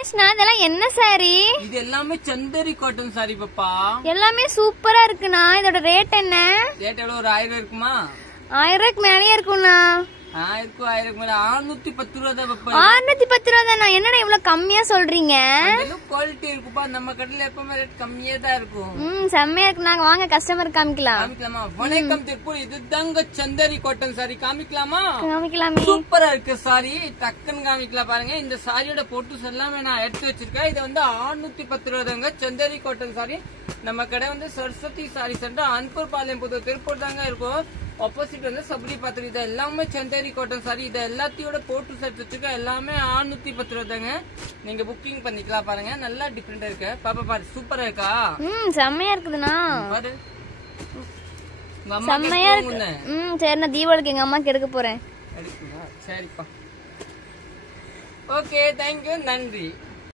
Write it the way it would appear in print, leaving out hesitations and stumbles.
இதெல்லாம் என்ன சாரி? இது எல்லாமே சந்தேரி காட்டன் சாரி பாப்பா. எல்லாமே சூப்பரா இருக்குண்ணா. இதோட ரேட் என்ன? ரேட் எவ்வளவு? ஒரு 1000 இருக்குமா? 1000 மேலேயே இருக்குண்ணா. இருக்கும் 1000 மேல. 610 ரூபா தான் பாப்பா. 610 ரூபா தானா? என்னடா இவ்வளவு கம்மியா சொல்றீங்க? குவாலிட்டி இருக்குப்பா. நம்ம கடையில எப்பவுமே ரேட் கம்மியா தான் இருக்கும். செம்மையா இருக்கு. நாங்க வாங்க கஸ்டமர் காமிக்கலாமா? வணக்கம் திருப்பூர். இதுதாங்க சந்தேரி காட்டன் சாரி. காமிக்கலாமா? காமிக்கலாமே. சூப்பரா இருக்கு சாரி. டக்குன்னு காமிக்கலாம் பாருங்க. இந்த சாரியோட போட்டோஸ் எல்லாமே நான் எடுத்து வச்சிருக்கேன். இது 610 ரூபா தாங்க. Chanderi cotton sorry. நம்ம கடை சரஸ்வதி சாரி சென்டர், அன்பூர் பாளையம், புது திருப்பூர் தாங்க இருக்கும். ஆப்போசிட் சபரி பாத்திரம். இது எல்லாமே சந்தேரி காட்டன் சாரி. இது எல்லாத்தையோட போட்டு செட் வச்சிருக்க. எல்லாமே 610 ரூபா தாங்க. நீங்க புக்கிங் பண்ணிக்கலாம் பாருங்க. நல்லா டிஃபரெண்டா இருக்கு. பாப்பா பாரு, சூப்பரா இருக்கா? செம்மையா இருக்குதுண்ணா. பாரு செம்மையா இருக்கு. சரி, நான் தீபாவளிக்கு எங்க அம்மாக்கு எடுக்க போறேன். சரிப்பா. ஓகே, தேங்க்யூ, நன்றி.